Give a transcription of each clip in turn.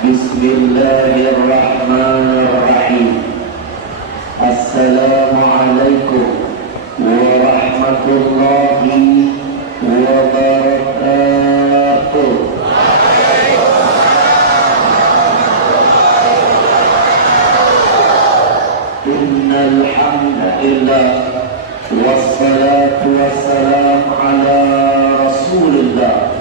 Bismillahirrahmanirrahim. Assalamualaikum warahmatullahi wabarakatuh. Innal hamdalillah wassalatu wassalamu ala Rasulillah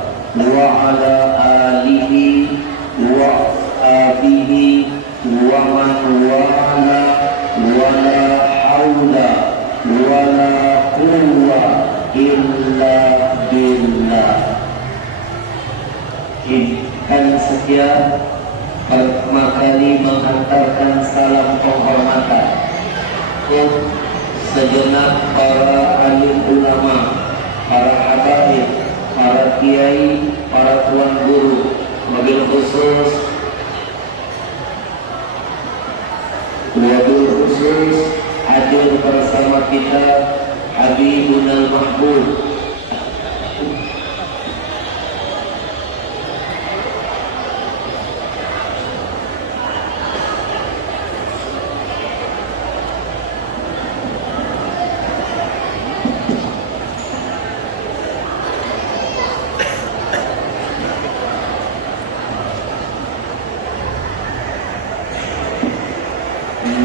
wa ala alihi wa abihi wa man wala wala haula wala quwwa illa billah. Kami sekian pertama kali menghantarkan salam penghormatan untuk segenap para alim ulama, para habaib, para kiai, para tuan guru, wabil khusus hadir bersama kita Habibunal Mahbub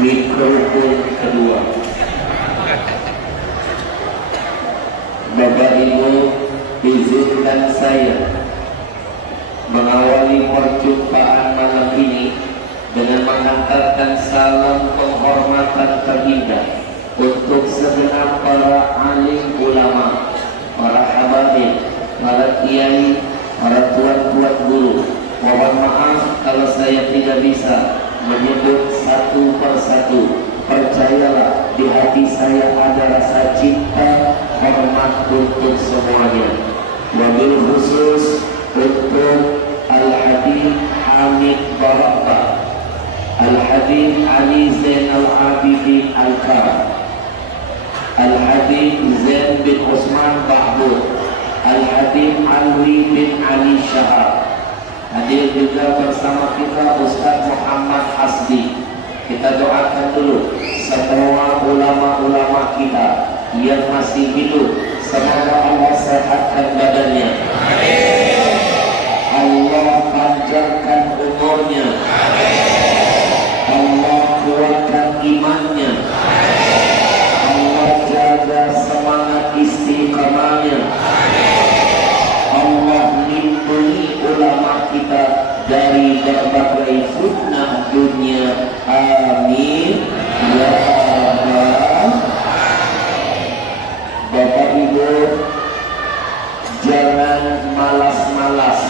mikrofon kedua. Bapak Ibu, izinkan saya mengawali perjumpaan malam ini dengan menghantarkan salam penghormatan terindah untuk segenap para alim ulama, para habaib, para kiai, para tuan-tuan guru. Mohon maaf kalau saya tidak bisa menyebut satu persatu. Percayalah, di hati saya ada rasa cinta, hormat untuk semuanya. Wabil khusus untuk Al-Habib Hamid Barakah, Al-Habib Ali Zainal Abidin Al-Karam, Al-Habib Zain bin Usman Bahbud, Al-Habib Alwi bin Ali Syahab. Hadir juga bersama kita Ustaz Muhammad Hasbi. Kita doakan dulu semua ulama-ulama kita yang masih hidup, semoga Allah sehatkan badannya, Allah panjangkan umurnya, Allah kuatkan imannya, Allah jaga semangat istiqamahnya, Allah lindungi ulama kita dari berbagai fitnah dunia. Amin ya rabbal. Bapak Ibu, jangan malas-malas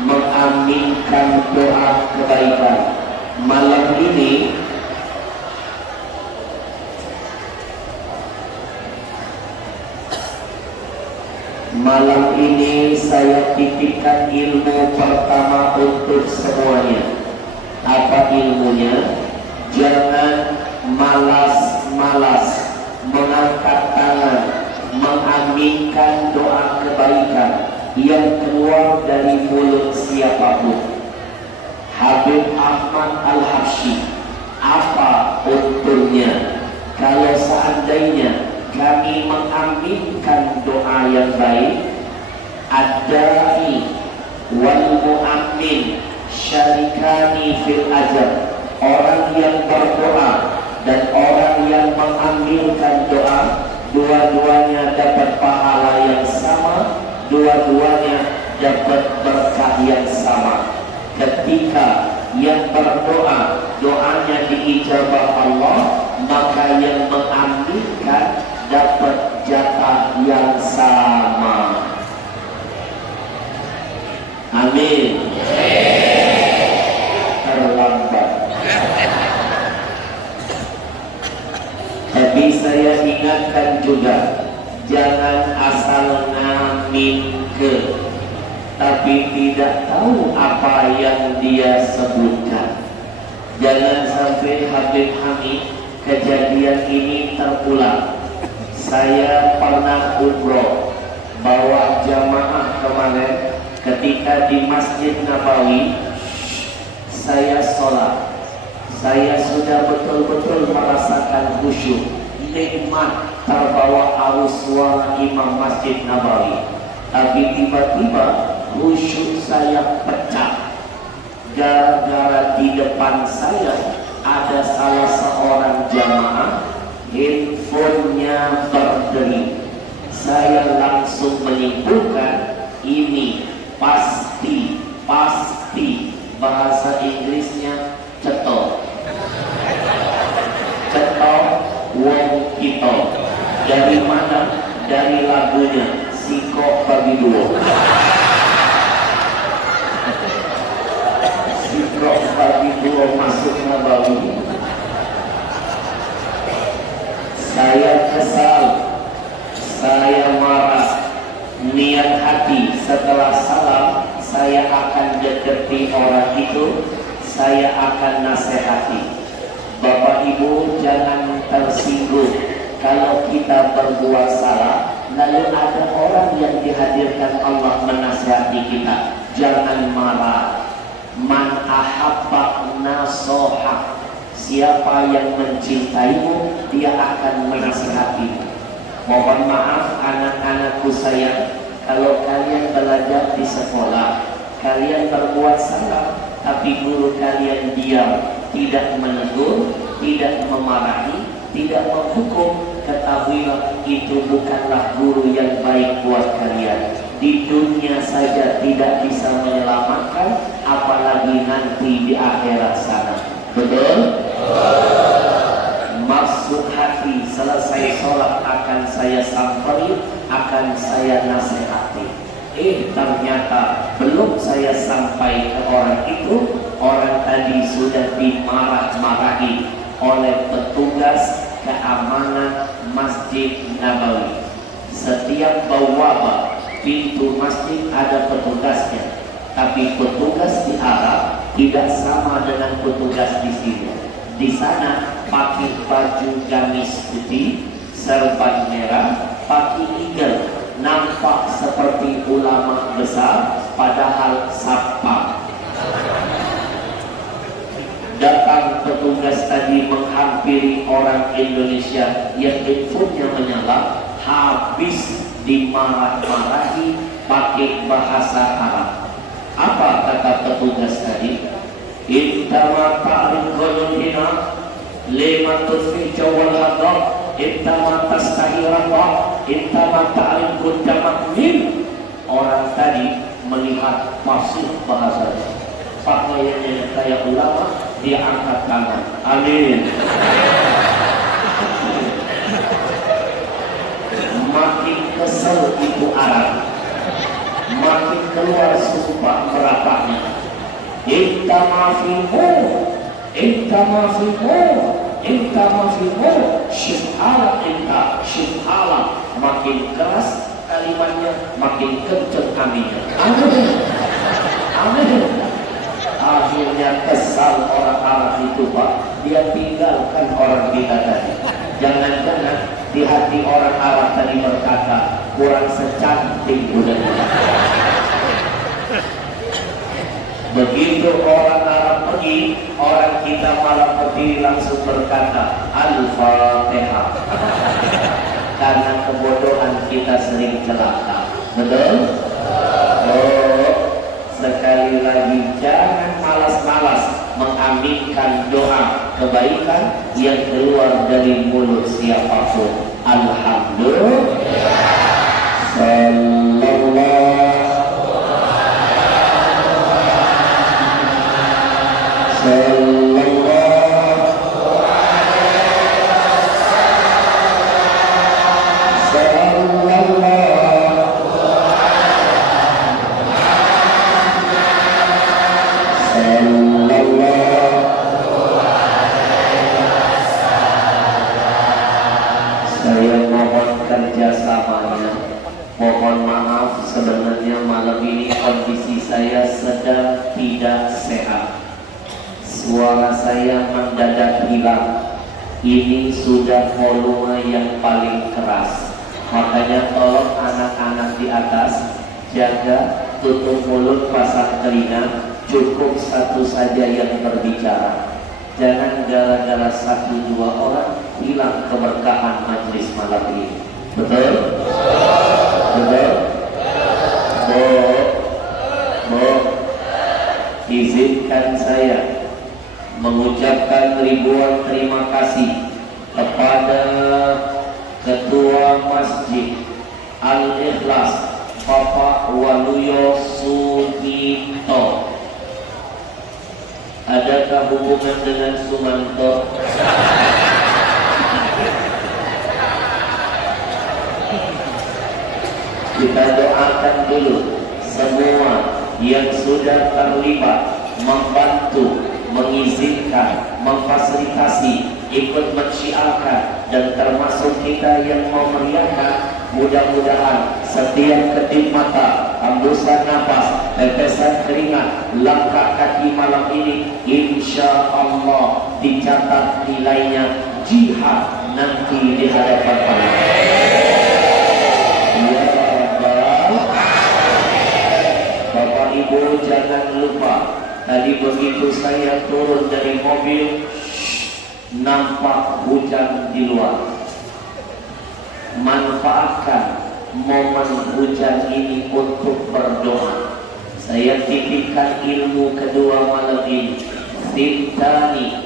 mengaminkan doa kebaikan. Malam ini saya titipkan ilmu pertama untuk semuanya. Apa ilmunya? Jangan malas-malas mengangkat tangan, mengaminkan doa kebaikan yang keluar dari mulut siapapun. Habib Ahmad Al-Habsyi, apa untungnya kalau seandainya kami mengaminkan doa yang baik? Ad-da'i wal mu'ammin syarikani fil ajr. Orang yang berdoa dan orang yang mengaminkan doa, dua-duanya dapat pahala yang sama, dua-duanya dapat berkah yang sama. Ketika yang berdoa doanya diijabah Allah, maka yang mengaminkan dapat jatah yang sama. Amin. Terlambat. Tapi saya ingatkan juga, jangan asal ngamin tapi tidak tahu apa yang dia sebutkan. Jangan sampai Habib Hamid kejadian ini terulang. Saya pernah umroh bawa jamaah kemarin, ketika di Masjid Nabawi saya sholat, saya sudah betul-betul merasakan khusyuk, nikmat, terbawa arus suara imam Masjid Nabawi. Tapi tiba-tiba khusyuk saya pecah gara-gara di depan saya ada salah seorang jamaah handphonenya berdering. Saya langsung menyimpulkan ini pasti bahasa Inggrisnya cetok wong kita. Dari mana? Dari lagunya Siko Bagi Duo. Siko Bagi Duo masuk Nabawi. Saya kesal, saya marah, niat hati setelah salam saya akan deketi orang itu, saya akan nasihati. Bapak Ibu jangan tersinggung kalau kita berbuat salah lalu ada orang yang dihadirkan Allah menasihati kita. Jangan marah. Man ahabba nasohah, siapa yang mencintaimu dia akan menasihatimu. Mohon maaf anak-anakku sayang, kalau kalian belajar di sekolah, kalian berbuat salah tapi guru kalian diam, tidak menegur, tidak memarahi, tidak menghukum, ketahuilah itu bukanlah guru yang baik buat kalian. Di dunia saja tidak bisa menyelamatkan, apalagi nanti di akhirat sana. Betul? Maksud hati selesai sholat akan saya sampaikan, akan saya nasihati. Ternyata belum saya sampai ke orang itu, orang tadi sudah dimarah-marahi oleh petugas keamanan Masjid Nabawi. Setiap bawaba pintu masjid ada petugasnya, tapi petugas di Arab tidak sama dengan petugas di sini. Di sana pakai baju gamis putih, serban merah, pakai igel, nampak seperti ulama besar, padahal satpam. Datang petugas tadi menghampiri orang Indonesia yang handphonenya menyala, habis dimarah-marahi pakai bahasa Arab. Apa kata petugas tadi? Intama ta'rif qulubina lima tudfi jawal hadab, intama tastahirallah, intama ta'rif quddamak min. Orang tadi melihat fasih bahasanya, pakaiannya kayak ulama, dia angkat tangan, amin. Makin kesel itu Arab, makin keluar sumpah merapaknya. Intamafimu syifhala inta syifhala. Makin keras kalimatnya, makin kenceng aminnya. Amin. Akhirnya kesal orang Arab itu Pak, dia tinggalkan orang kita tadi. Jangan-jangan di hati orang Arab tadi berkata, kurang secantik budak. Begitu orang Arab pergi, orang kita malah berdiri langsung berkata Al-Fatihah. Karena kebodohan kita sering celaka. Betul? Sekali lagi jangan malas-malas mengaminkan doa kebaikan yang keluar dari mulut siapapun. Alhamdulillah. Saya mohon kerjasamanya. Mohon maaf, sebenarnya malam ini kondisi saya sedang tidak sehat. Suara saya mendadak hilang. Ini sudah volume yang paling keras. Makanya tolong anak-anak di atas jaga, tutup mulut, pasang telinga, cukup satu saja yang berbicara. Jangan gara-gara satu dua orang hilang keberkahan majelis malam ini. Betul? Betul? Izinkan saya mengucapkan ribuan terima kasih kepada Ketua Masjid Al-Ikhlas Bapak Waluyo Sugito. Adakah hubungan dengan Sumanto? Kita doakan dulu semua yang sudah terlibat, membantu, mengizinkan, memfasilitasi, ikut mensyiarkan, dan termasuk kita yang mau meriahkan. Mudah-mudahan setiap kedip mata, hembusan nafas, tetesan keringat, langkah kaki malam ini insya Allah dicatat nilainya jihad nanti di hadapan Allah. Ya Bapak Ibu jangan lupa, tadi begitu saya turun dari mobil nampak hujan di luar. Manfaatkan momen hujan ini untuk berdoa. Saya titipkan ilmu kedua malam ini. Tintani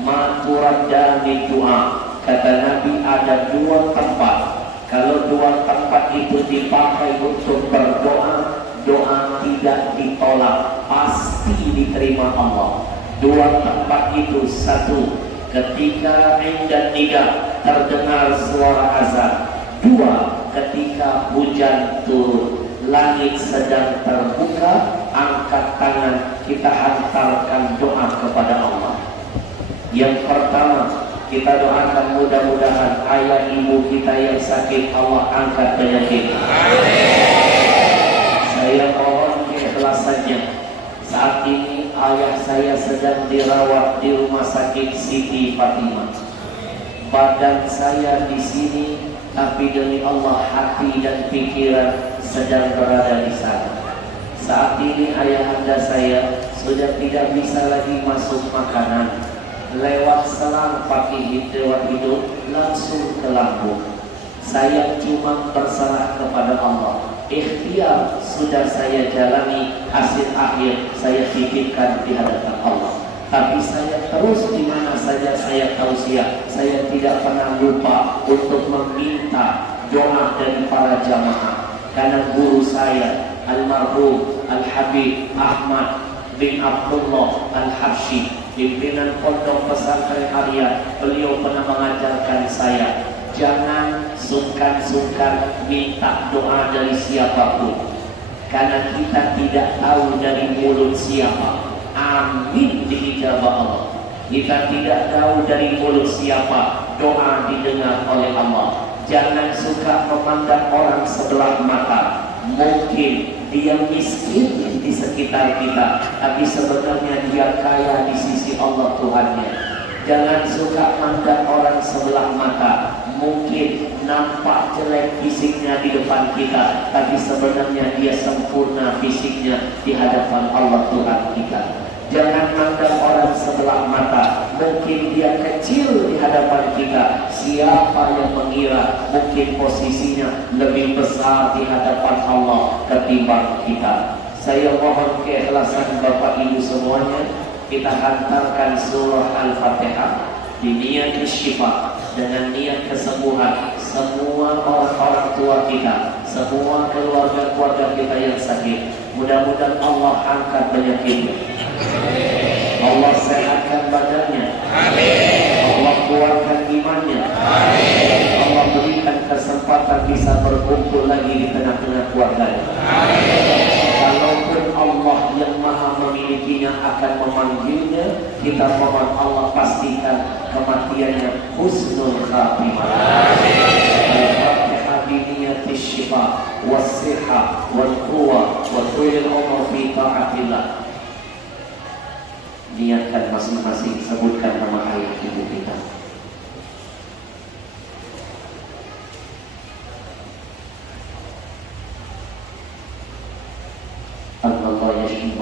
maturadani doa. Kata Nabi ada dua tempat. Kalau dua tempat itu dipakai untuk berdoa, doa tidak ditolak, pasti diterima Allah. Dua tempat itu, satu ketika indah nida terdengar suara azan, dua ketika hujan turun, langit sedang terbuka, angkat tangan kita hantarkan doa kepada Allah. Yang pertama kita doakan mudah-mudahan ayah ibu kita yang sakit Allah angkat penyakit. Saya mohon keikhlasannya. Saat ini ayah saya sedang dirawat di rumah sakit Siti Fatimah. Badan saya di sini, tapi demi Allah hati dan pikiran sedang berada di sana. Saat ini ayahanda saya sudah tidak bisa lagi masuk makanan. Lewat selang pakai lewat hidup langsung ke lambung. Saya cuma berserah kepada Allah. Ikhtiar sudah saya jalani, hasil akhir saya titipkan di hadapan Allah. Tapi saya terus di mana saja saya tausiah, saya tidak pernah lupa untuk meminta doa dari para jamaah. Karena guru saya almarhum Al-Habib Ahmad bin Abdullah Al-Habsyi, pimpinan Pondok Pesantren Arya, beliau pernah mengajarkan saya, jangan sungkan-sungkan minta doa dari siapapun, karena kita tidak tahu dari mulut siapa. Amin diijabah Allah. Kita tidak tahu dari mulut siapa, doa didengar oleh Allah. Jangan suka memandang orang sebelah mata. Mungkin dia miskin di sekitar kita, tapi sebenarnya dia kaya di sisi Allah Tuhannya. Jangan suka mandang orang sebelah mata. Mungkin nampak jelek fisiknya di depan kita, tapi sebenarnya dia sempurna fisiknya di hadapan Allah Tuhan kita. Jangan mandang orang sebelah mata. Mungkin dia kecil di hadapan kita. Siapa yang mengira mungkin posisinya lebih besar di hadapan Allah ketimbang kita. Saya mohon keikhlasan Bapak Ibu semuanya. Kita hantarkan surah Al-Fatihah di niat syifa, dengan niat kesembuhan semua orang-orang tua kita, semua keluarga-keluarga kita yang sakit. Mudah-mudahan Allah angkat penyakitnya, Allah sehatkan badannya, Allah kuatkan imannya, Allah berikan kesempatan bisa berkumpul lagi di tengah-tengah keluarganya. Kalaupun Allah yang maha memilikinya akan memanggilnya, kita mohon Allah pastikan kematiannya husnul khatimah. Al-Fatihah biniyati syifa was-siha wal-quwa wa tulil umur fi ta'atillah. Niatkan masing-masing, sebutkan nama ayah ibu kita.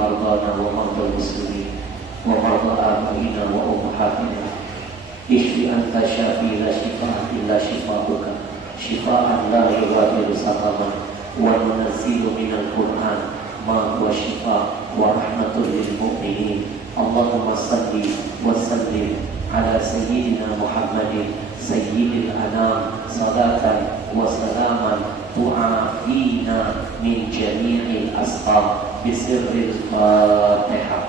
مرضانا ومرضى المسلمين ومرضى آبائنا وأمهاتنا اشف أنت الشافي لا شفاء إلا شفاؤك شفاء لا يغادر سقما وننزل من القرآن ما هو شفاء ورحمة للمؤمنين اللهم صل وسلم على سيدنا محمد سيد الأنام صلاة وسلاما تعافينا من جميع الأسقام بسر الفاتحة.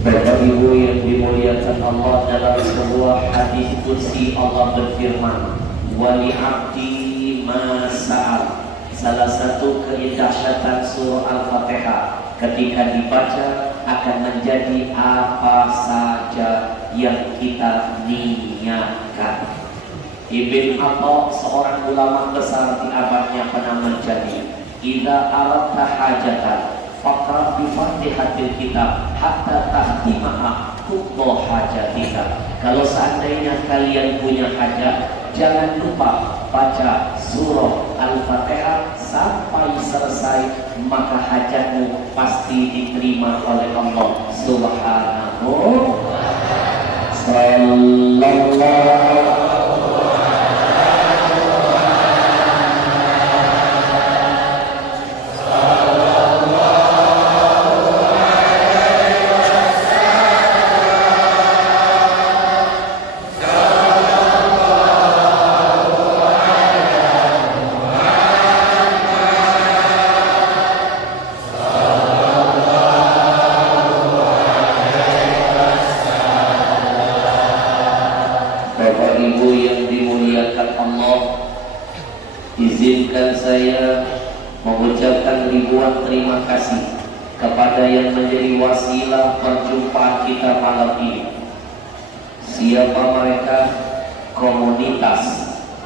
Bapak Ibu yang dimuliakan Allah, dalam sebuah hadis kursi Allah berfirman, "Wali abdi ma sa'al." Salah satu kedahsyatan surah Al-Fatihah ketika dibaca akan menjadi apa saja yang kita niatkan. Ibn Atta, seorang ulama besar di abadnya, pernah menjadi, "Idza aradta hajatan faqra bi fatihatil kitab hatta tahtimaha tuqda hajatika." Kalau seandainya kalian punya hajat, jangan lupa baca surah Al-Fatihah sampai selesai, maka hajatmu pasti diterima oleh Allah Subhanahu Sallallahu. Izinkan saya mengucapkan ribuan terima kasih kepada yang menjadi wasilah perjumpaan kita malam ini. Siapa mereka? Komunitas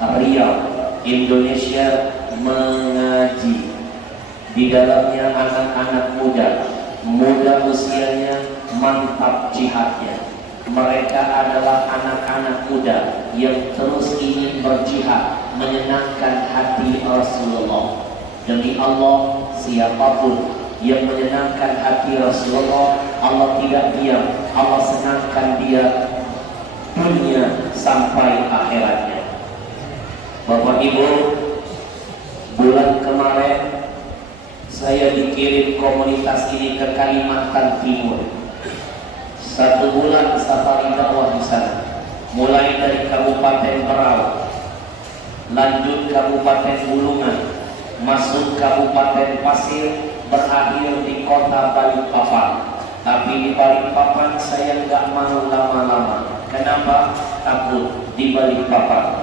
Riau Indonesia Mengaji. Di dalamnya anak-anak muda usianya, mantap jihadnya. Mereka adalah anak-anak muda yang terus ingin berjihad menyenangkan hati Rasulullah. Demi Allah, siapapun yang menyenangkan hati Rasulullah, Allah tidak diam, Allah senangkan dia dunia sampai akhiratnya. Bapak Ibu, bulan kemarin saya dikirim komunitas ini ke Kalimantan Timur. 1 bulan safari dakwah di sana, mulai dari Kabupaten Berau, lanjut Kabupaten Bulungan, masuk Kabupaten Pasir, berakhir di kota Balikpapan. Tapi di Balikpapan saya nggak mau lama-lama. Kenapa? Takut di Balikpapan.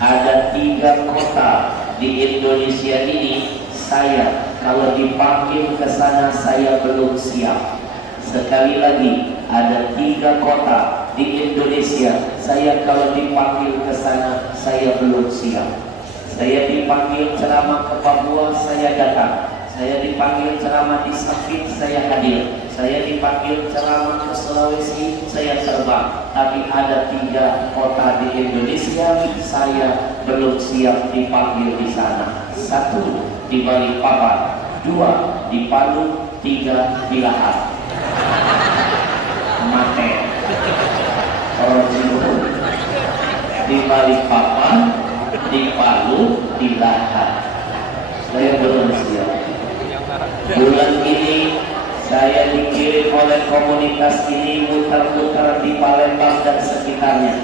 Ada 3 kota di Indonesia ini, saya kalau dipanggil ke sana saya belum siap. Sekali lagi, ada 3 kota di Indonesia, saya kalau dipanggil ke sana saya belum siap. Saya dipanggil ceramah ke Papua, saya datang. Saya dipanggil ceramah di Sakit, saya hadir. Saya dipanggil ceramah ke Sulawesi, saya terbang. Tapi ada 3 kota di Indonesia, saya belum siap dipanggil di sana. 1 di Balikpapan, 2 di Palu, 3 di Lahar. Mate di Balikpapan, di Palu, di Lahar. Saya belum siap. Bulan ini saya dikirim oleh komunitas ini muter-muter di Palembang dan sekitarnya.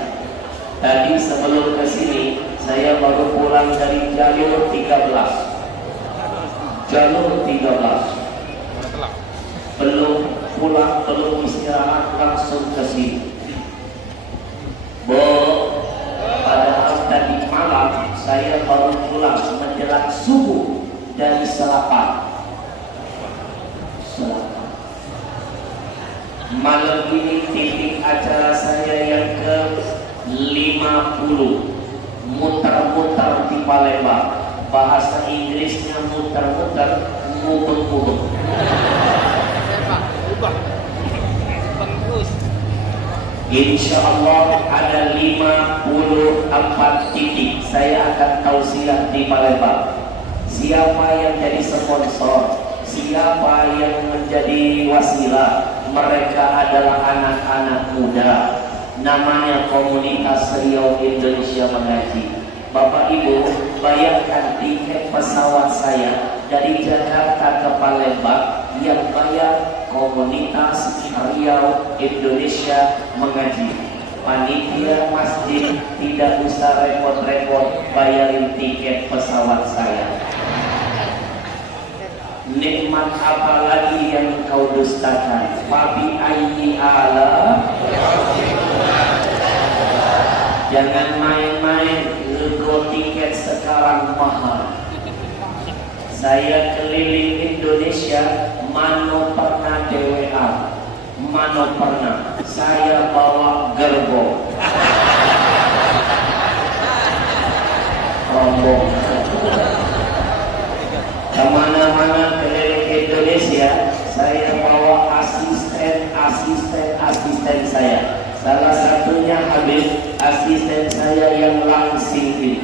Tadi sebelum ke sini saya baru pulang dari jalur 13. Belum pulang, belum istirahat, langsung ke sini. Padahal tadi malam saya baru pulang menjelang subuh dari Selapan. Malam ini titik acara saya yang ke-50, muter-muter di Palembang. Bahasa Inggrisnya muter-muter, mubeng-mubeng. Insya Allah ada 54 titik saya akan tausiah di Palembang. Siapa yang jadi sponsor, siapa yang menjadi wasilah, mereka adalah anak-anak muda. Namanya Komunitas Riau Indonesia Mengaji. Bapak Ibu, bayangkan tiket pesawat saya dari Jakarta ke Palembang yang bayar Komunitas Riau Indonesia Mengaji. Panitia masjid tidak usah repot-repot bayarin tiket pesawat saya. Nikmat apa lagi yang kau dustakan? Fabi ayyi ala. Jangan main-main, nego tiket sekarang mahal. Saya keliling Indonesia, mano pernah DWA, mano pernah. Saya bawa gerbong, rombong. Kemana-mana keliling Indonesia, saya bawa asisten saya. Salah satunya Habib, asisten saya yang langsing ini.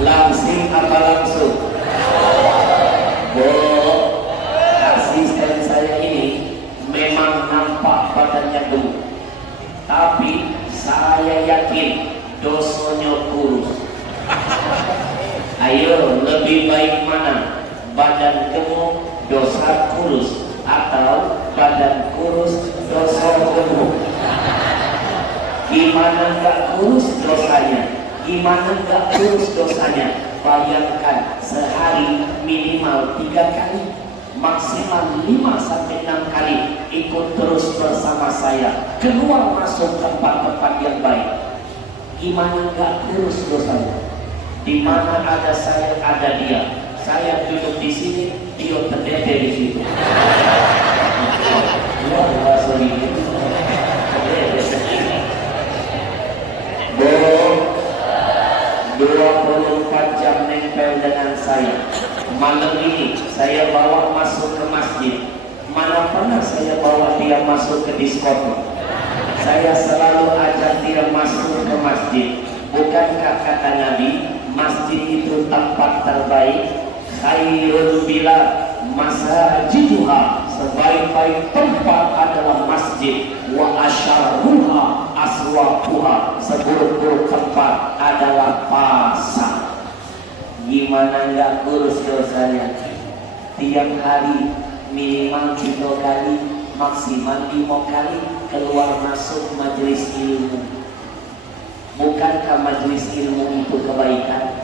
Langsing apa langsung? Asisten saya ini memang nampak badannya gemuk, tapi saya yakin dosonya kurus. Ayo, lebih baik mana? Badan gemuk, dosa kurus, atau badan kurus, dosa gemuk? Gimana gak kurus dosanya? Gimana gak kurus dosanya? Bayangkan sehari minimal 3 kali, maksimal 5-6 kali ikut terus bersama saya keluar masuk tempat-tempat yang baik. Gimana gak kurus dosanya? Di mana ada saya, ada dia. Saya duduk di sini, dia terdede di situ. Bohong. 24 jam nempel dengan saya. Malam ini saya bawa masuk ke masjid. Mana pernah saya bawa dia masuk ke diskotik? Saya selalu ajak dia masuk ke masjid. Bukankah kata Nabi, masjid itu tempat terbaik? Khairul bilad masajiduha, sebaik-baik tempat adalah masjid. Wa asyarruha aswaquha, seburuk-buruk tempat adalah pasar. Gimana nggak kurus dosanya? Tiap hari minimal 3 kali, maksimal 5 kali keluar masuk majelis ilmu. Bukankah majelis ilmu itu kebaikan?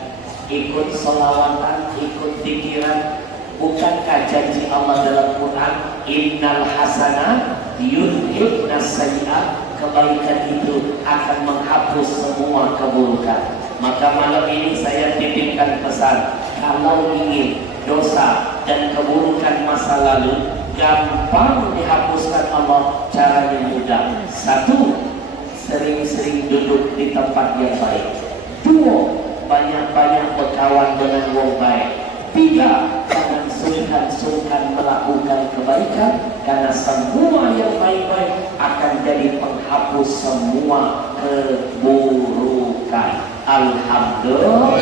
Ikut sholawatan, ikut pikiran. Bukankah janji Allah dalam Quran, innal hasanat yudhibnas sayyi'at, kebaikan itu akan menghapus semua keburukan. Maka malam ini saya titipkan pesan, kalau ingin dosa dan keburukan masa lalu gampang dihapuskan Allah, caranya mudah. 1, sering-sering duduk di tempat yang baik. 2, banyak-banyak berkawan dengan wong baik. 3, jangan sungkan-sungkan melakukan kebaikan, karena semua yang baik-baik akan jadi penghapus semua keburukan. Alhamdulillah.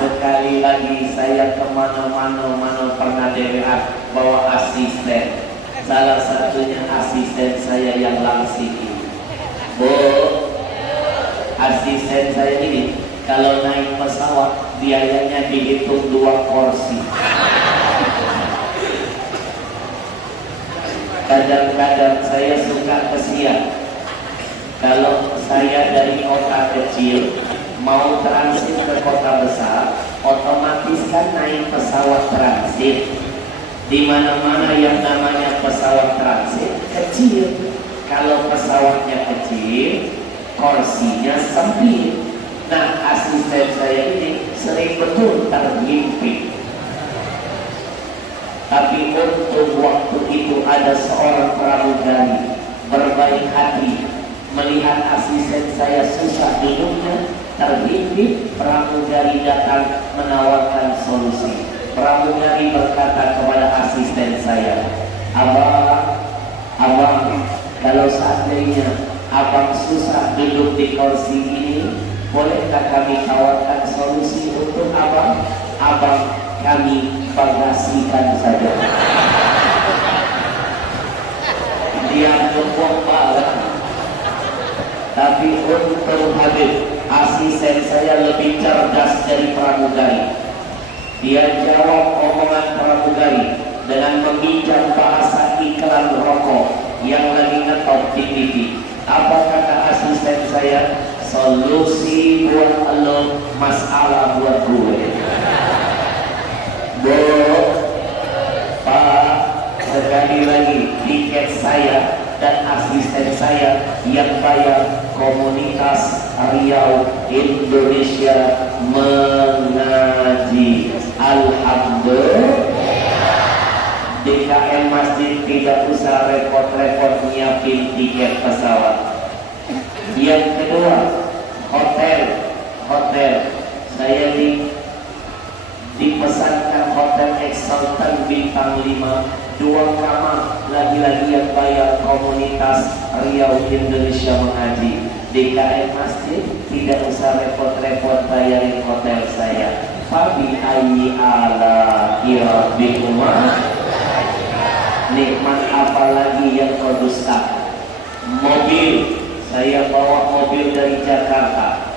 Sekali lagi saya kemana-mana pernah DWA bawa asisten. Salah satunya asisten saya yang langsing ini. Bu, asisten saya ini kalau naik pesawat biayanya dihitung 2 kursi. Kadang-kadang saya suka kesian. Kalau saya dari kota kecil mau transit ke kota besar, otomatis kan naik pesawat transit. Di mana-mana yang namanya pesawat transit kecil. Kalau pesawatnya kecil, kursinya sempit. Nah, asisten saya ini sering betul terhimpit. Tapi untuk waktu itu ada seorang pramugari berbaik hati melihat asisten saya susah duduknya, terhimpit. Pramugari datang menawarkan solusi. Pramugari berkata kepada asisten saya, abang Kalau seandainya abang susah duduk di kursi ini, bolehkah kami tawarkan solusi untuk abang? Abang kami bagasikan saja. Dia gembok banget. Tapi untuk Habib, asisten saya lebih cerdas dari pramugari. Dia jawab omongan pramugari dengan meminjam bahasa iklan rokok yang lagi ngetop di TV. Apa kata asisten saya? Solusi buat lo, masalah buat gue. Bu, Pak, sekali lagi tiket saya dan asisten saya yang bayar komunitas Riau Indonesia mengaji. Alhamdulillah. DKM Masjid tidak usah repot-repot nyiapin tiket pesawat. Yang kedua, hotel. Saya dipesankan hotel Exaltan bintang 5, 2 kamar, lagi-lagi yang bayar komunitas Riau Indonesia mengaji. DKM Masjid tidak usah repot-repot bayarin hotel saya. Fabi ayyi ala rabbikuma, nikmat apa lagi yang kau dustakan? Mobil, saya bawa mobil dari Jakarta,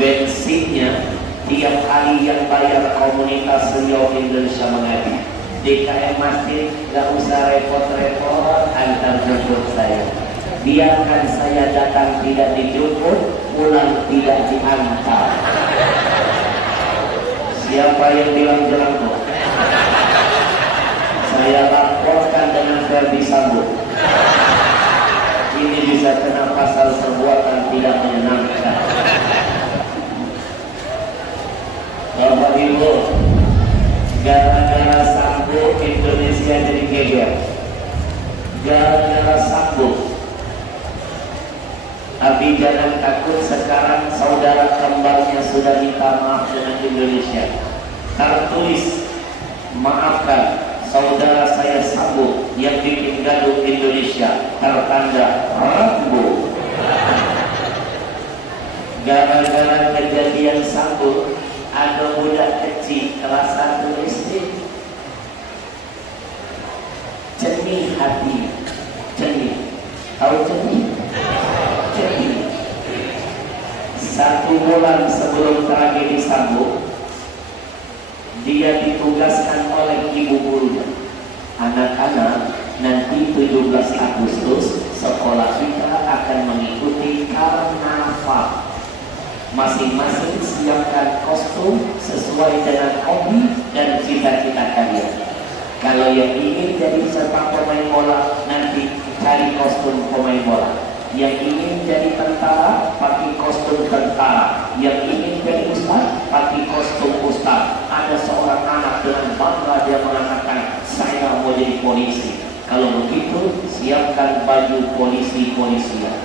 bensinnya tiap kali yang bayar komunitas Riau Indonesia mengaji. DKM Masjid gak usah repot-repot antar jemput saya. Biarkan saya datang tidak dijemput, pulang tidak diantar. Siapa yang bilang jelangkung? Saya laporkan dengan Ferdi Sambo. Ini bisa kena pasal perbuatan tidak menyenangkan. Bapak Ibu, gara-gara Sambo Indonesia jadi geger. Gara-gara Sambo, tapi jangan takut, sekarang saudara kembarnya sudah minta maaf dengan Indonesia. Tertulis, maafkan saudara saya Sambo yang bikin gaduh Indonesia, tertanda Rambo. Gara-gara kejadian Sambo, ada budak kecil kelas 1 SD, cenih hati, cenih, tahu cenih? Cenih. 1 bulan sebelum tragedi Sambo, dia ditugaskan oleh ibu gurunya. Anak-anak, nanti 17 Agustus sekolah kita akan mengikuti karnaval. Masing-masing siapkan kostum sesuai dengan hobi dan cita-cita kalian. Kalau yang ingin jadi sepak pemain bola, nanti cari kostum pemain bola. Yang ingin jadi tentara, pakai kostum tentara. Yang ingin jadi ustaz, pakai kostum ustaz. Ada seorang anak dengan bangga dia mengatakan, saya mau jadi polisi. Kalau begitu, siapkan baju polisi-polisian.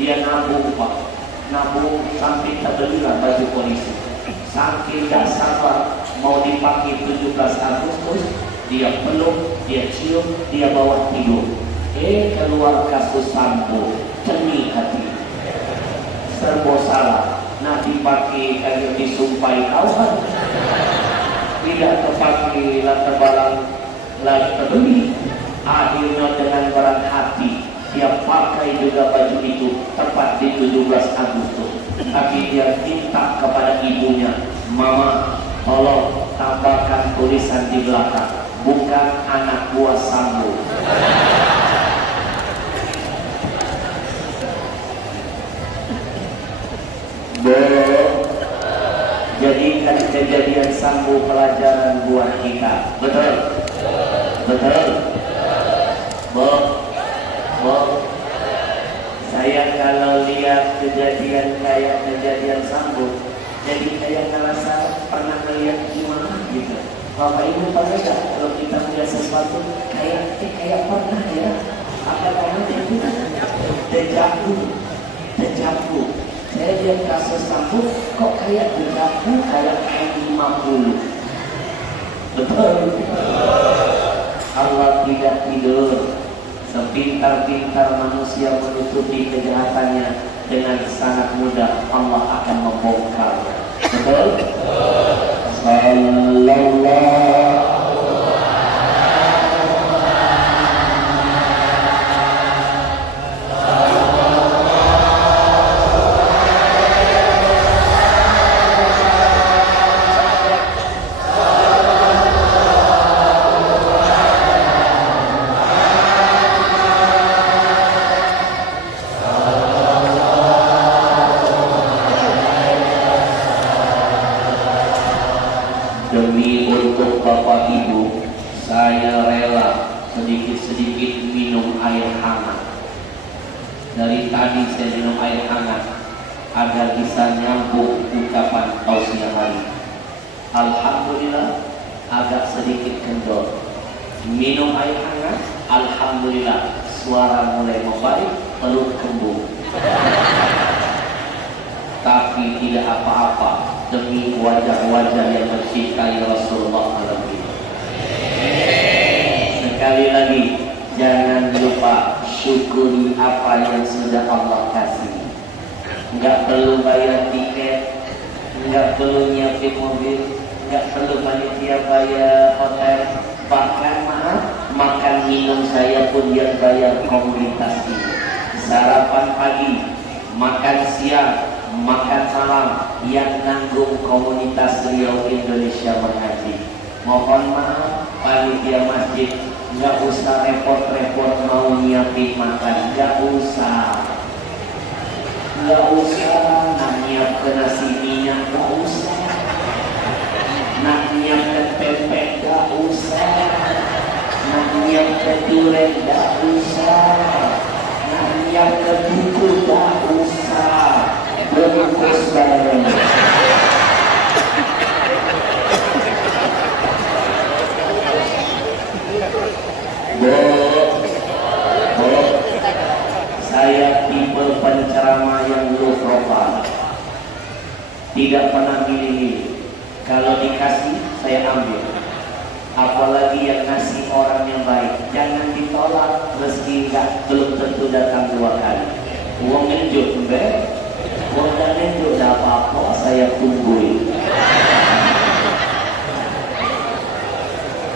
Dia nabung, Pak. Nabung sampai terbelilah baju polisi. Saking gak sabar mau dipakai 17 Agustus, dia peluk, dia cium, dia bawa tidur. Keluar kasus Sambo, cenih hati, serba salah. Nah dipakai kayak disumpahi kawan, tidak terpakai lah terbalang lah terbeli. Akhirnya dengan berat hati dia pakai juga baju itu tepat di 17 Agustus. Tapi dia minta kepada ibunya, Mama tolong tambahkan tulisan di belakang, bukan anak buah Sambo. Jadikan kejadian Sambo pelajaran buat kita. Betul? Betul? Saya kalau lihat kejadian kayak kejadian Sambo, jadi kayak ngerasa pernah melihat gimana gitu. Bapak Ibu pernah gak kalau kita melihat sesuatu kayak pernah ya? Apa namanya itu? Dejavu. Saya lihat kasus Sambo kok kayak dejavu, kayak M50. Betul? Allah tidak tidur. Sepintar-pintar manusia menutupi kejahatannya, dengan sangat mudah Allah akan membongkarnya. Betul? Sallallahu demi untuk Bapak Ibu, saya rela sedikit-sedikit minum air hangat. Dari tadi saya minum air hangat agar bisa nyambung ucapan tausiah hari. Alhamdulillah agak sedikit kendor. Minum air hangat, alhamdulillah suara mulai membaik, perut kembung. Tapi tidak apa-apa demi wajah-wajah yang mencintai Rasulullah SAW. Sekali lagi, jangan lupa syukuri apa yang sudah Allah kasih. Enggak perlu bayar tiket, enggak perlu nyiapin mobil, enggak perlu panitia bayar hotel. Bahkan maaf, makan minum saya pun yang bayar komunitas ini. Sarapan pagi, makan siang, makan malam yang nanggung komunitas Riau Indonesia Mengaji. Mohon maaf panitia masjid, nggak usah repot-repot mau nyiapin makan, nggak usah nak nyiapkan nasi minyak, nggak usah nak nyiapkan pempek, nggak usah nak nyiapkan durian, nggak usah nak nyiapkan buku, nggak usah. Bungkus bareng. Saya tipe penceramah yang low profile, tidak pernah milih-milih. Kalau dikasih saya ambil, apalagi yang ngasih orang yang baik. Jangan ditolak, rezeki belum tentu datang dua kali. Uang ngenjuk Wongnya sudah apa-apa saya tungguin.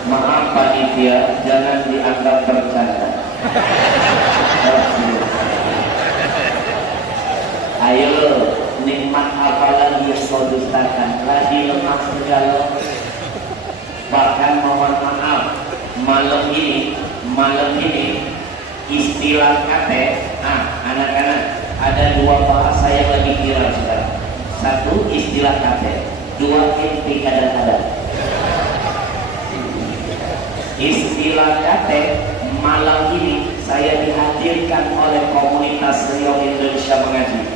Maaf panitia, jangan dianggap bercanda. Ayo, nikmat apa lagi yang kau dustakan? Lagi lemah segala. Bahkan mohon maaf, malam ini istilah kate, anak-anak, ada dua bahasa yang lagi viral sekarang. Satu istilah kate, dua inti kadang-kadang. Istilah kate malam ini saya dihadirkan oleh komunitas Riau Indonesia Mengaji,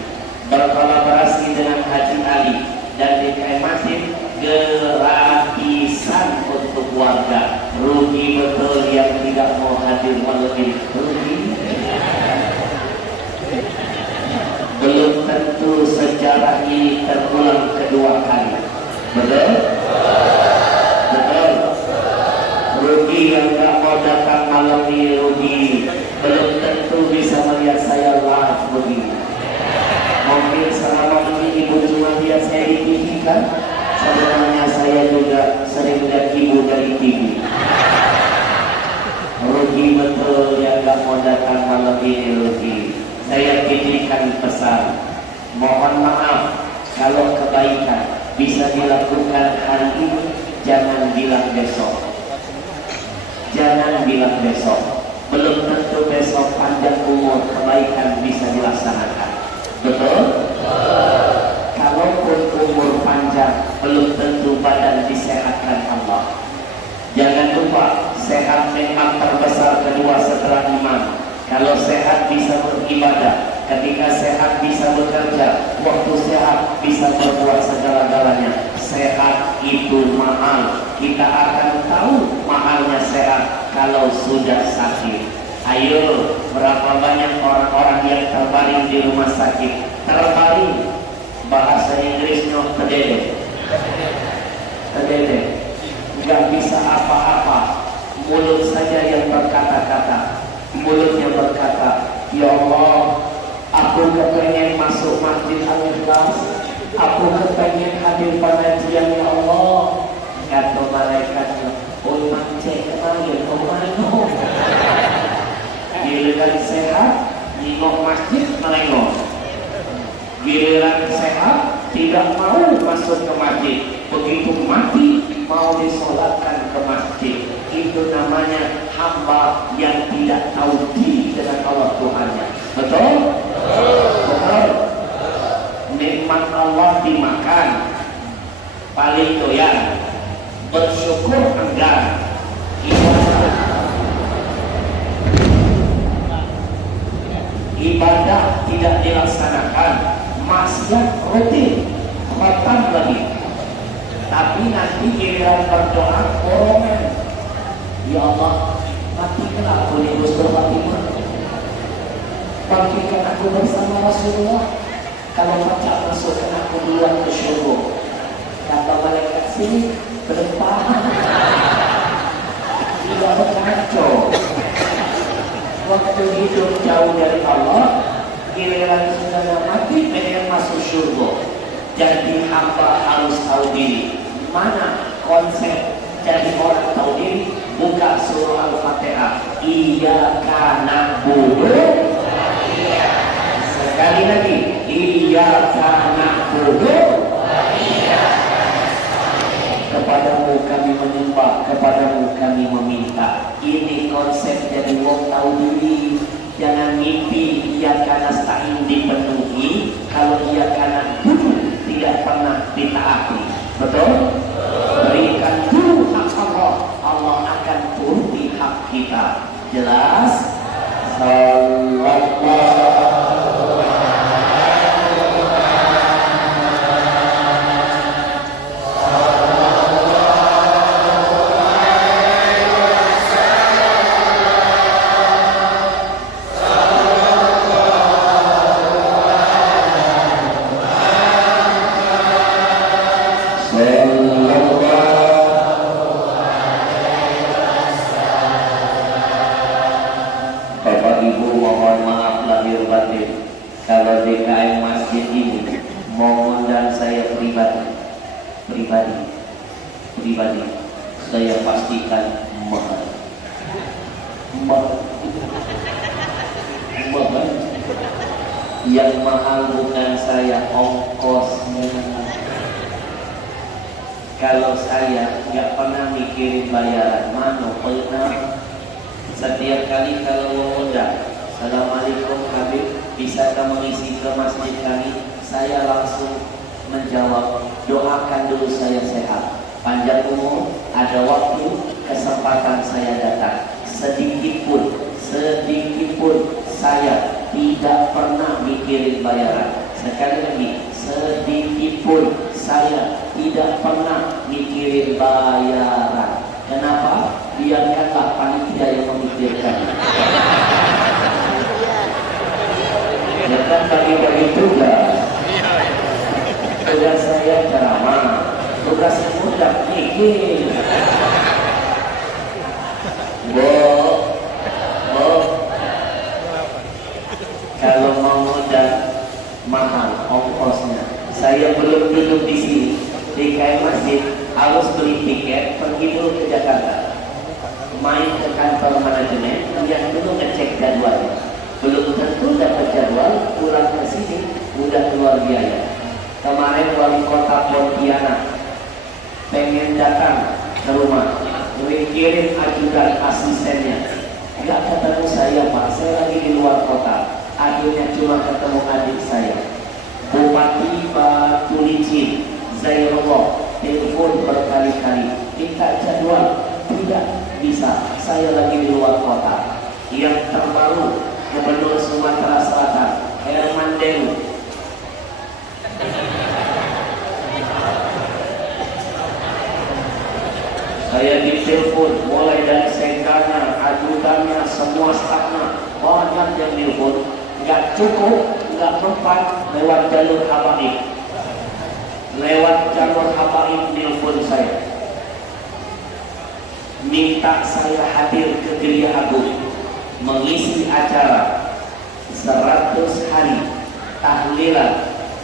berkolaborasi dengan Haji Ali dan DKM Masjid, gratisan untuk warga. Rugi betul yang tidak mau hadir malam ini, rugi. Belum tentu sejarah ini terulang kedua kali. Betul? Betul? Rugi yang gak mau datang malam ini, rugi. Belum tentu bisa melihat saya live begini. Mungkin selama ini ibu cuma lihat saya di TV kan? Sebenarnya saya juga sering lihat ibu dari TV. Rugi betul yang gak mau datang malam ini, rugi. Saya titipkan pesan, mohon maaf kalau kebaikan bisa dilakukan hari ini, jangan bilang besok. Jangan bilang besok. Belum tentu besok panjang umur kebaikan bisa dilaksanakan. Betul? Kalaupun umur panjang, belum tentu badan disehatkan Allah. Jangan lupa, sehat memang terbesar kedua setelah iman. Kalau sehat bisa beribadah, ketika sehat bisa bekerja, waktu sehat bisa berbuat segala-galanya. Sehat itu mahal. Kita akan tahu mahalnya sehat kalau sudah sakit. Ayo, berapa banyak orang-orang yang terbaring di rumah sakit? Terbaring, bahasa Inggrisnya tedede, nggak bisa apa-apa, mulut saja yang berkata-kata. mulutnya berkata, ya Allah, aku kepengen masuk masjid Al-Ikhlas, aku kepengen hadir pengajian ya Allah. Kata malaikatnya, oh mancing kemarin, oh mana? Giliran sehat, nengok masjid melengok. Giliran sehat, tidak mau masuk ke masjid. Begitu mati, mau disolatkan ke masjid. Itu namanya hamba yang tidak tahu diri dengan Allah Tuhannya. Betul? Betul. Nikmat Allah dimakan, paling doyan, bersyukur enggak. Ibadah tidak dilaksanakan, maksiat rutin, khatam lagi. Tapi nanti giliran berdoa korongan, ya Allah, matikanlah aku di Husnul Khatimah, bangkitkan aku bersama Rasulullah. Kalau baca masukkan aku duluan ke syurga. Kata malaikat sini berdepan, tidak berkacau. Waktu hidup jauh dari Allah, giliran sudah mati pengen masuk syurga. Jadi hamba harus tahu diri. Mana konsep jadi orang tahu diri? Buka surah Al-Fatihah. Iyyaka na'budu. Sekali lagi, iyyaka na'budu. Kepadamu kami menyembah, kepadamu kami meminta. Ini konsep jadi wong tahu diri. Jangan mimpi iyyaka nasta'in dipenuhi kalau iyyaka na'budu tidak pernah ditaati. Betul? Berikan dulu hak Allah, Allah akan turuti hak kita. Jelas? Sallallahu kalau DKM masjid ini mau mengundang saya pribadi, saya pastikan mahal. Yang mahal bukan saya, ongkosnya. Kalau saya nggak pernah mikirin bayaran, mana pernah. Setiap kali kalau mengundang, Assalamualaikum Habib, bisa kamu isi ke masjid kami? Saya langsung menjawab, doakan dulu saya sehat, panjang umur, ada waktu, kesempatan saya datang. Sedikit pun saya tidak pernah mikirin bayaran. Sekali lagi, sedikit pun saya tidak pernah mikirin bayaran. Kenapa? Biarkanlah panitia yang memikirkan. Ya kan bagi-bagi tugas. Tugas saya ceramah, tugas mudah mikir. Kalau mau modal mahal ongkosnya. Saya belum duduk di sini di kayak masjid, harus beli tiket pergi dulu ke Jakarta, main ke kantor manajemen yang dulu ngecek jadwalnya. Belum tentu dapat jadwal, pulang ke sini udah keluar biaya. Kemarin wali kota Pontianak pengen datang ke rumah, kirim ajudan asistennya, nggak ketemu saya Pak, saya lagi di luar kota. Akhirnya cuma ketemu adik saya, Bupati Batu Licin Zairullah, telepon berkali-kali minta jadwal, tidak bisa, saya lagi di luar kota. Yang terbaru, Gubernur Sumatera Selatan Herman Deru, saya ditelepon mulai dari sekdanya, ajudannya, semua stafnya, banyak yang telepon. Nggak cukup, nggak mempan, lewat jalur habaib. Lewat jalur habaib telepon saya, minta saya hadir ke Geria Agung. mengisi acara 100 hari tahlilan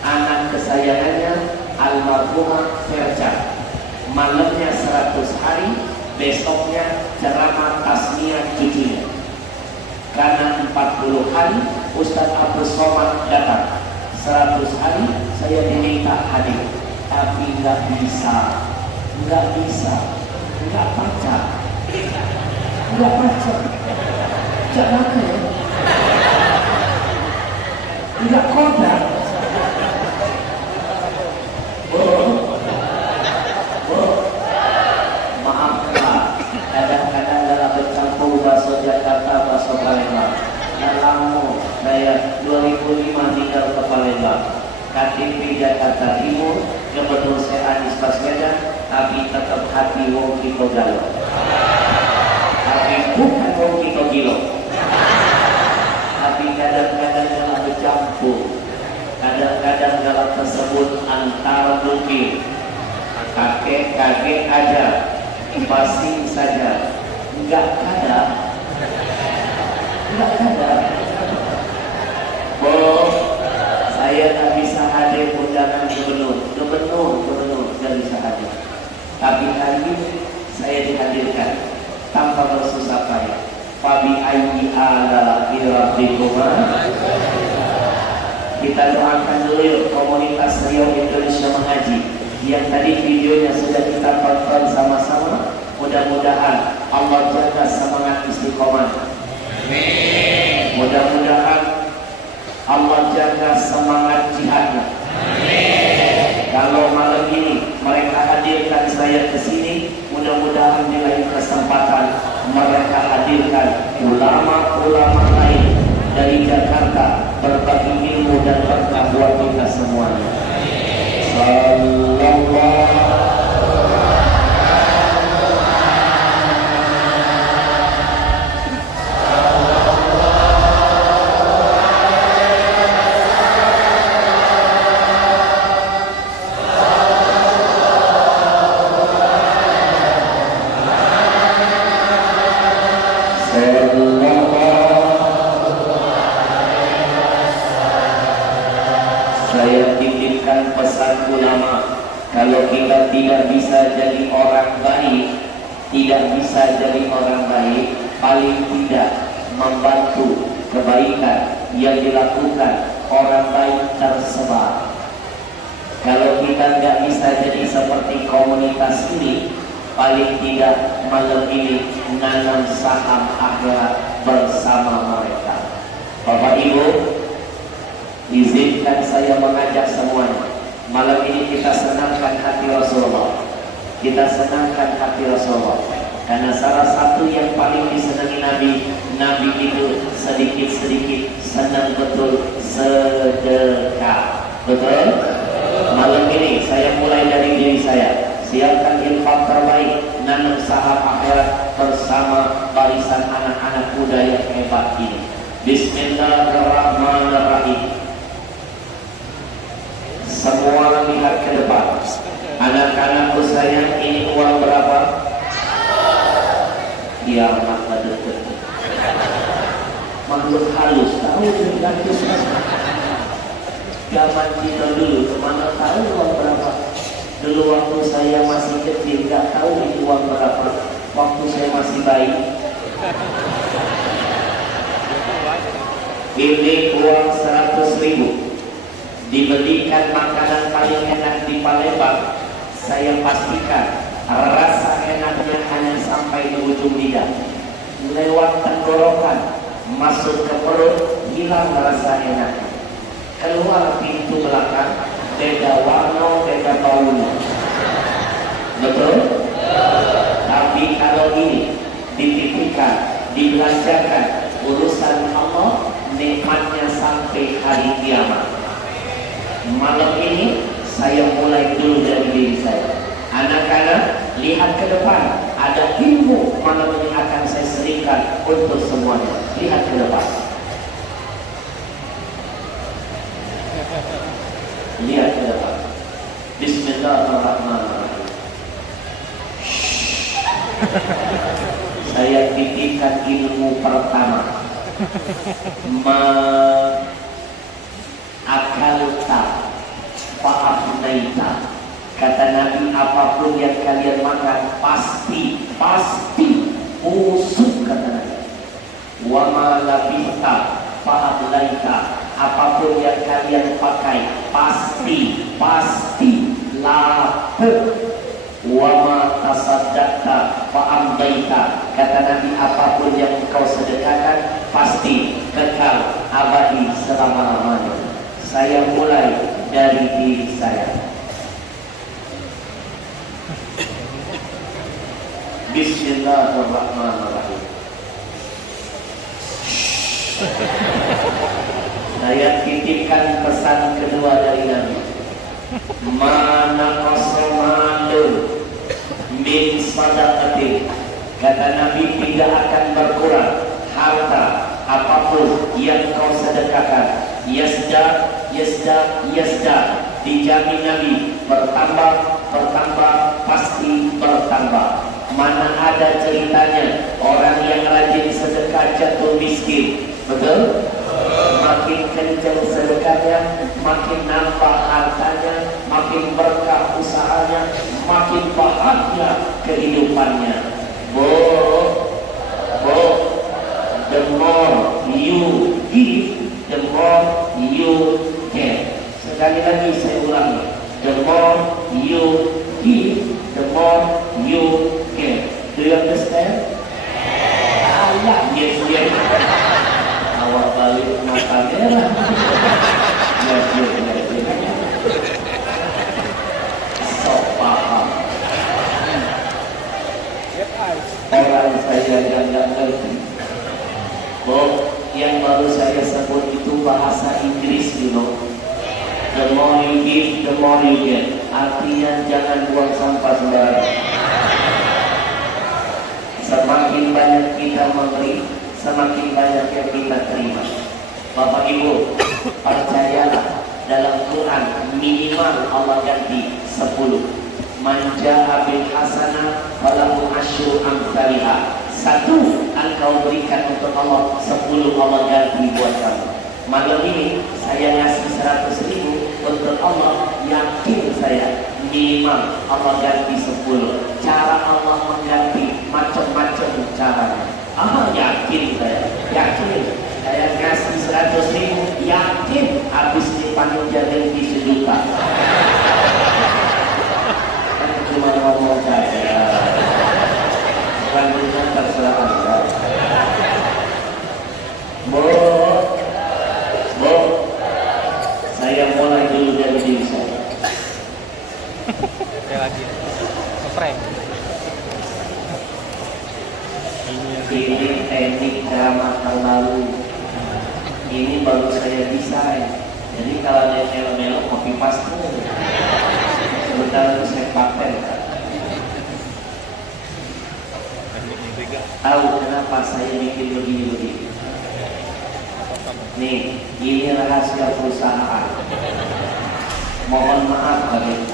anak kesayangannya almarhumah Verja. Malamnya 100 hari, besoknya ceramah tasmiyah cucunya. Karena 40 hari Ustadz Abdul Somad datang, 100 hari saya diminta hadir, tapi nggak bisa, nggak baca, jangan ya, nggak kodak. Maaf Pak, kadang-kadang dalam bercampur bahasa Jakarta, bahasa Palembang. Dalammu saya 2005 tinggal ke Palembang, KTP Jakarta Timur, kebetulan saya Anies Baswedan, tapi tetap hati wong kita galau. Tapi bukan wong kita gilo. Tapi kadang-kadang dalam bercampur, kadang-kadang dalam tersebut antara mungkin kakek aja, pasing saja, enggak ada. Saya tak bisa hadir undangan gubernur tidak bisa hadir. Tapi hari ini saya dihadirkan tanpa bersusah payah. Fabi ayyi ala rabbikuma. Kita doakan dulu yuk komunitas Riau Indonesia Mengaji yang tadi videonya sudah kita tonton sama-sama. Mudah-mudahan Allah jaga semangat istiqomah. Mudah-mudahan Allah jaga semangat jihadnya. Kalau malam ini mereka hadirkan saya ke sini, mudah-mudahan di lain kesempatan mereka hadirkan ulama-ulama lain dari Jakarta berbagi ilmu dan berkah buat kita semuanya. Sallallahu. Saya titipkan pesan ulama, kalau kita tidak bisa jadi orang baik, paling tidak membantu kebaikan yang dilakukan orang baik tersebar. Kalau kita nggak bisa jadi seperti komunitas ini, paling tidak malam ini nanam saham akhirat bersama mereka. Bapak Ibu, izinkan saya mengajak semuanya. Malam ini kita senangkan hati Rasulullah. Karena salah satu yang paling disenangi Nabi itu sedikit-sedikit senang betul sedekah. Betul? Malam ini saya mulai dari diri saya. Siapkan infak terbaik, nanam saham akhirat bersama barisan anak-anak muda yang hebat ini. Bismillahirrahmanirrahim. Semua lihat ke depan. Anak-anakku sayang, ini uang berapa? Kiamat berdeket. Makhluk halus, tahu gratis. Zaman kita dulu, kemana tahu uang berapa? Dulu waktu saya masih kecil, nggak tahu ini uang berapa. Waktu saya masih bayi. Ini uang 100.000. Dibelikan makanan paling enak di Palembang, saya pastikan rasa enaknya hanya sampai di ujung lidah, lewat tenggorokan, masuk ke perut, hilang rasa enaknya. Keluar pintu belakang, beda warna, beda baunya. Betul? Tapi kalau ini dititipkan, dibelanjakan, urusan Allah, nikmatnya sampai hari kiamat. Malam ini saya mulai dulu dari diri saya. Anak-anak, lihat ke depan. Ada ilmu malam ini akan saya seringkan untuk semuanya. Lihat ke depan. Lihat ke depan. Bismillahirrahmanirrahim. Saya titipkan ilmu pertama. ma akalta fa'afnaita. Kata Nabi, apapun yang kalian makan pasti busuk, kata Nabi. Wa ma labista fa'ablaita. Apapun yang kalian pakai pasti lapuk. Wa ma tasaddaqta fa'amdaita. Kata Nabi, apapun yang engkau sedekahkan pasti kekal abadi selama-lamanya. Saya mulai dari diri saya. Bismillahirrahmanirrahim. Saya titipkan pesan kedua dari Nabi. Mana qasamalun min sadaqatin. Kata Nabi, tidak akan berkurang harta apapun yang kau sedekahkan. Yasda, dijamin Nabi, bertambah, pasti bertambah. Mana ada ceritanya orang yang rajin sedekah jatuh miskin, betul? Makin kencang sedekahnya, makin nambah hartanya, makin berkah usahanya, makin bahagia kehidupannya. The more you give, the more you get. Sekali lagi saya ulangi, the more you give, the more you get. Do you understand? Yes. Awak balik mata merah. Yes. Sok paham. Orang saya yang nggak ngerti. Yang baru saya sebut itu bahasa Inggris, The more you give, the more you get. Artinya jangan buang sampah sembarangan. Semakin banyak kita memberi, semakin banyak yang kita terima. Bapak Ibu, percayalah, dalam Quran minimal Allah ganti 10. Man jaa bil hasanah falahu asyru amsalihha. 1 engkau berikan untuk Allah, 10 Allah ganti buat kamu. Malam ini saya ngasih 100.000 untuk Allah, yakin saya minimal Allah ganti 10. Cara Allah mengganti macam-macam caranya. Yakin saya, saya ngasih 100.000, yakin habis dipanggil jadi 1 juta. Kan cuma ngomong saja. Selanjutnya terserah Anda. Saya mulai dulu dari diri saya. Lagi ngeprank. Ini teknik ceramah tahun lalu. Ini baru saya desain. Jadi kalau ada melo-melo copy paste. Sebentar itu saya paten. Tahu kenapa saya bikin begini-begini? Nih, ini rahasia perusahaan. Mohon maaf bagi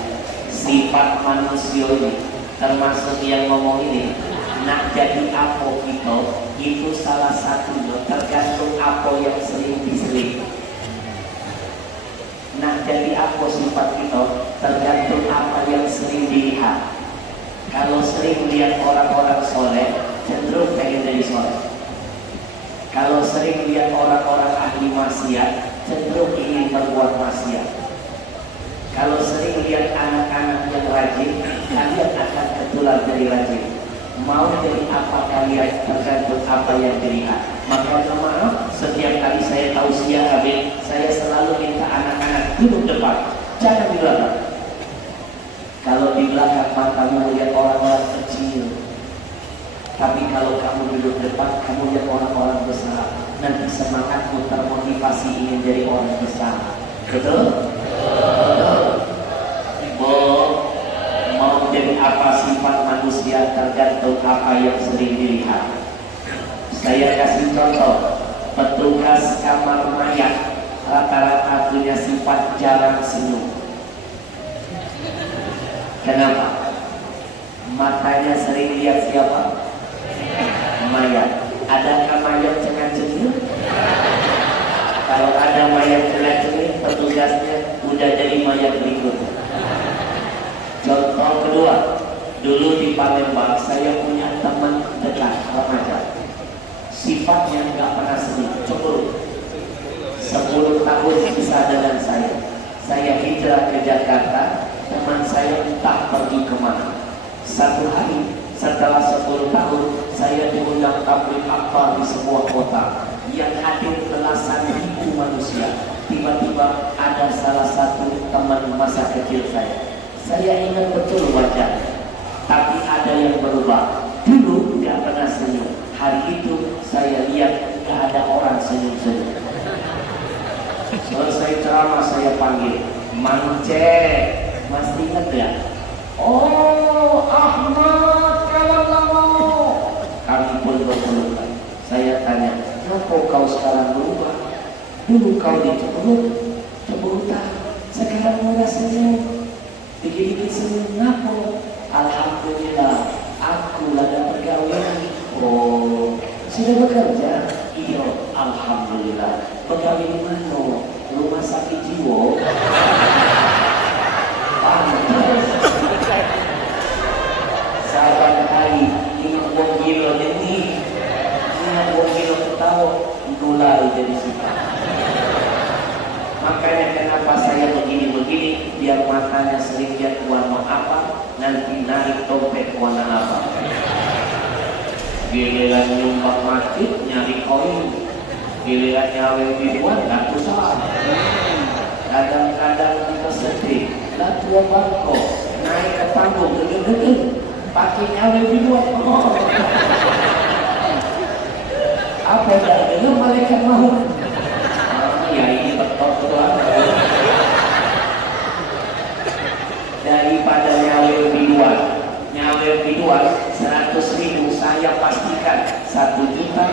sifat manusia ini, termasuk yang ngomong ini, nak jadi apa kita, itu salah satunya tergantung apa yang sering diseling. Nak jadi apa sifat kita, tergantung apa yang sering dilihat. Kalau sering lihat orang-orang soleh, cenderung pengen jadi soleh. Kalau sering lihat orang-orang ahli maksiat, cenderung ingin berbuat maksiat. Kalau sering lihat anak-anak yang rajin, kalian akan ketular jadi rajin. Mau jadi apa kalian tergantung apa yang dilihat. Maka maaf, setiap kali saya tausiah habis, saya selalu minta anak-anak duduk depan, jangan di belakang. Kalau di belakang matamu lihat orang-orang kecil, tapi kalau kamu duduk depan, kamu lihat orang-orang besar. Nanti semangatmu termotivasi ingin jadi orang besar. Betul? Mau jadi apa sifat manusia tergantung apa yang sering dilihat. Saya kasih contoh, petugas kamar mayat rata-rata punya sifat jarang senyum. Kenapa? Matanya sering lihat siapa? Mayat. Adakah mayat jangan senyum? hijrah ke Jakarta, teman saya entah pergi kemana. Satu hari setelah 10 tahun saya diundang tabligh akbar di sebuah kota yang hadir belasan ribu manusia. Tiba-tiba ada salah satu teman masa kecil saya. Saya ingat betul wajahnya, tapi ada yang berubah. Dulu nggak pernah senyum. Hari itu saya lihat nggak ada orang senyum-senyum. Selesai ceramah saya panggil, Mance, masih ingat ya? Oh, Ahmad, kawan lama. Kami pun berpelukan. Saya tanya, kenapa kau sekarang berubah? Dulu kau cebutan, sekarang udah senyum. Dikit-dikit senyum, kenapa? Alhamdulillah, aku lada pegawai. Oh, sudah bekerja? Iya, alhamdulillah. Pegawai di mana? Rumah sakit jiwa. Pantas. Sahabat hari ini wong gila ini. Ini wong gila ketawa, nular jadi sifat. Makanya kenapa saya begini-begini, biar matanya sering lihat warna apa, nanti narik dompet warna apa. Giliran nyumbang masjid nyari koin, giliran nyawe biduan gak usah. Kadang-kadang kita sedih, lah tua bangko naik ke panggung gede-gede pakai nyawe biduan. Oh. Apa dah dengar malaikat maut? Ya ini betul-betul daripada nyawe biduan 100.000 saya pastikan 1 juta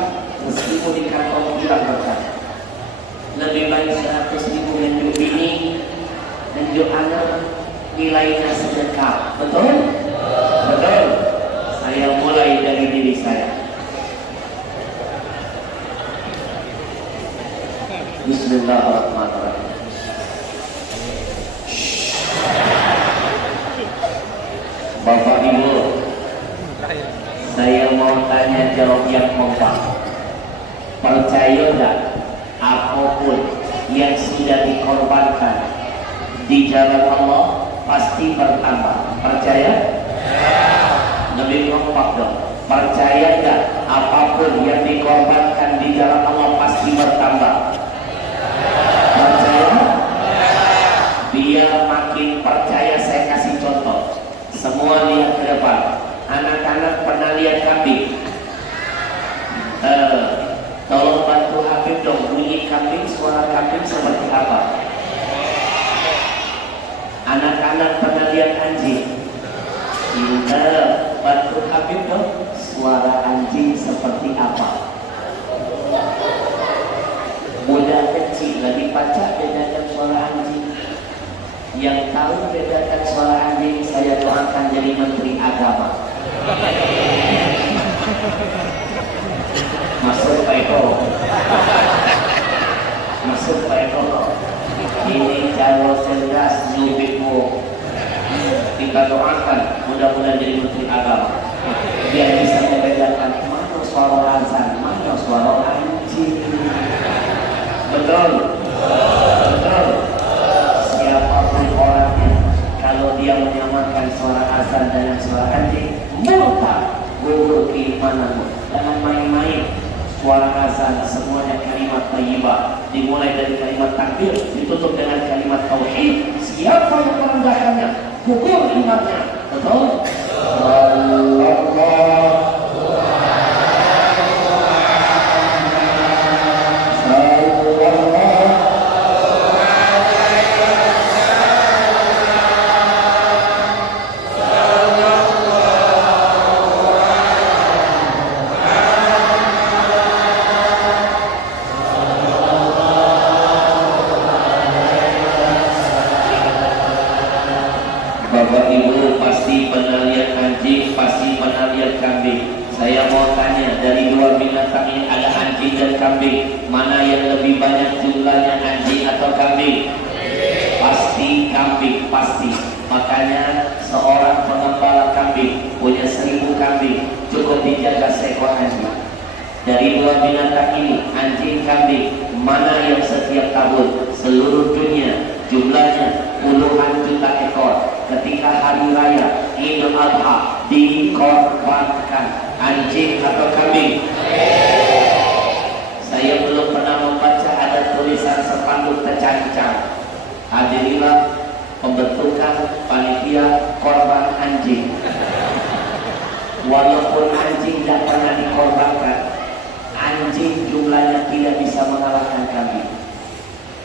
meskipun di kantong bilang berkah. Lebih baik 100.000 menunjuk bini, menunjuk anak, nilainya sedekah. Betul? Betul. Saya mulai dari diri saya. Bismillahirrahmanirrahim. Bapak Ibu, saya mau tanya jawab yang kompak. Percaya tak apapun yang sudah dikorbankan di jalan Allah pasti bertambah? Percaya? Lebih kompak dong. Percaya tak apapun yang dikorbankan di jalan Allah pasti bertambah? Percaya? Biar makin percaya saya kasih contoh. Semua lihat ke depan. Anak-anak pernah lihat kambing? Tolong bantu Habib dong, bunyi kambing, suara kambing seperti apa? Anak-anak pernah lihat anjing? Bantu Habib dong, suara anjing seperti apa? Budak kecil lagi baca bedakan suara anjing. Yang tahu bedakan suara anjing, saya doakan jadi menteri agama. Masuk Pak Eko. Masuk Pak Eko. Ini kalau cerdas nyubitmu. Kita doakan mudah-mudahan jadi menteri agama. Biar bisa membedakan mana suara azan, mana suara anjing. Betul. Betul. Siapapun orangnya, kalau dia menyamakan suara azan dengan suara anjing, murtad, gugur keimananmu. Jangan main-main. Suara azan semuanya kalimat thayyibah, dimulai dari kalimat takbir, ditutup dengan kalimat tauhid. Siapa yang merendahkannya, gugur imannya. Betul? Allah. Bapak Ibu pasti pernah lihat anjing, pasti pernah lihat kambing. Saya mau tanya, dari dua binatang ini ada anjing dan kambing, mana yang lebih banyak jumlahnya, anjing atau kambing? Pasti kambing, pasti. Makanya seorang pengembala kambing punya 1000 kambing, cukup dijaga seekor anjing. Dari dua binatang ini, anjing, kambing, mana yang setiap tahun seluruh dunia jumlahnya puluhan juta ekor. Ketika hari raya Idul Adha dikorbankan anjing atau kambing. Saya belum pernah membaca ada tulisan spanduk tercancang. Hadirilah pembentukan panitia korban anjing. Walaupun anjing tidak pernah dikorbankan, anjing jumlahnya tidak bisa mengalahkan kambing.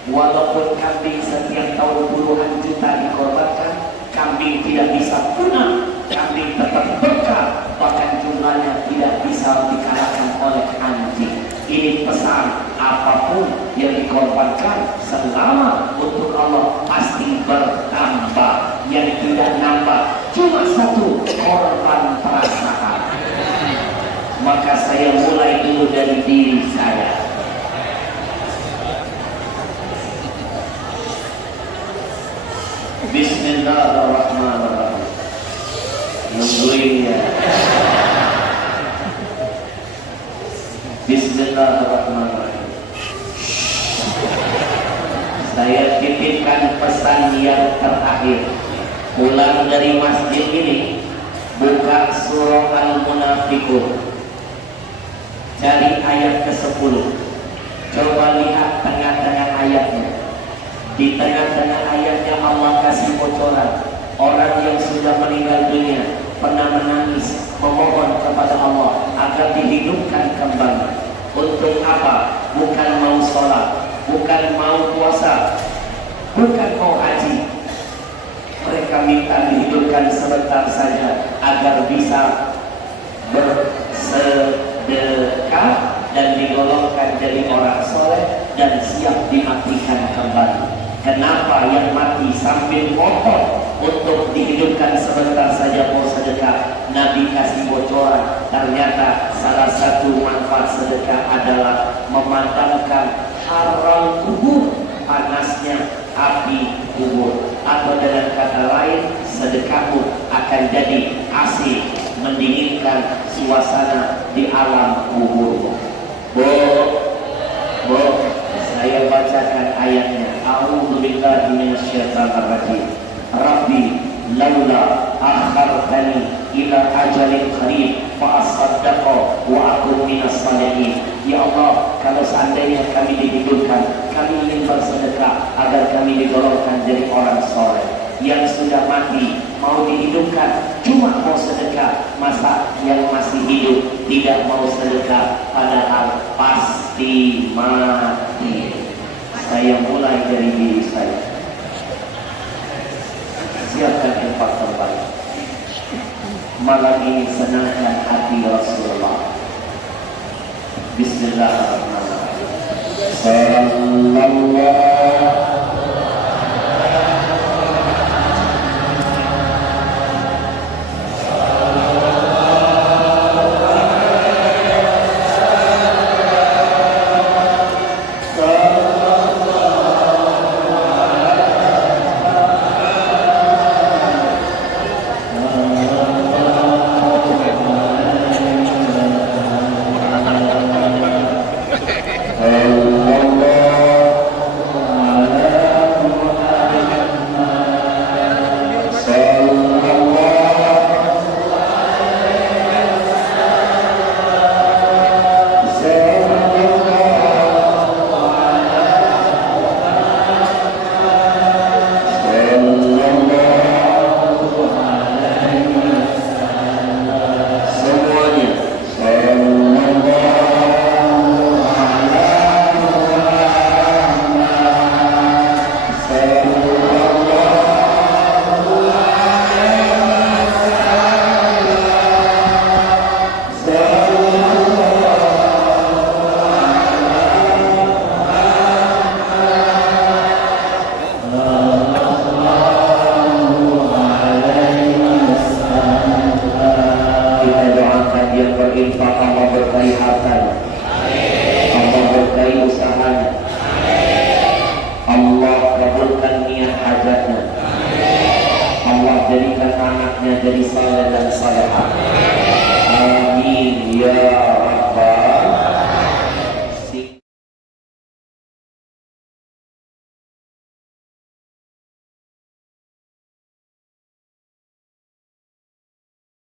Walaupun kambing setiap tahun puluhan juta dikorbankan, kambing tidak bisa punah. Kambing tetap berkah, bahkan jumlahnya tidak bisa dikalahkan oleh anjing. Ini pesan, apapun yang dikorbankan selama untuk Allah pasti bertambah. Yang tidak nambah cuma satu, korban perasaan. Maka saya mulai dulu dari diri saya. Bismillahirrahmanirrahim. Nungguin ya. Bismillahirrahmanirrahim. Saya titipkan pesan yang terakhir. Pulang dari masjid ini, buka surah Al-Munafiqun, cari ayat ke-10. Coba lihat tengah-tengah ayatnya. Di tengah-tengah ayatnya Allah kasih bocoran. Orang yang sudah meninggal dunia pernah menangis memohon kepada Allah agar dihidupkan kembali. Untuk apa? Bukan mau sholat, bukan mau puasa, bukan mau haji. Mereka minta dihidupkan sebentar saja agar bisa bersedekah dan digolongkan jadi orang soleh dan siap dimatikan kembali. Kenapa yang mati sambil motor untuk dihidupkan sebentar saja mau sedekah? Nabi kasih bocoran. Ternyata salah satu manfaat sedekah adalah memadamkan haram kubur, panasnya api kubur. Atau dengan kata lain, sedekahmu akan jadi AC, mendinginkan suasana di alam kubur. Saya bacakan ayatnya. A'udzubillahi minasyaitonirrajim. Rabbi laula akhartani ila ajalin qarib fa asaddaqa wa akun minas salihin. Ya Allah, kalau seandainya kami dihidupkan, kami ingin bersedekah agar kami digolongkan jadi orang soleh. Yang sudah mati mau dihidupkan, cuma mau sedekah. Masa yang masih hidup tidak mau sedekah, padahal pasti mati. Saya mulai dari diri saya. Siapkan infak terbaik. Malam ini senangkan hati Rasulullah. Bismillahirrahmanirrahim. Sallallahu jadikan anaknya jadi saleh dan salehah.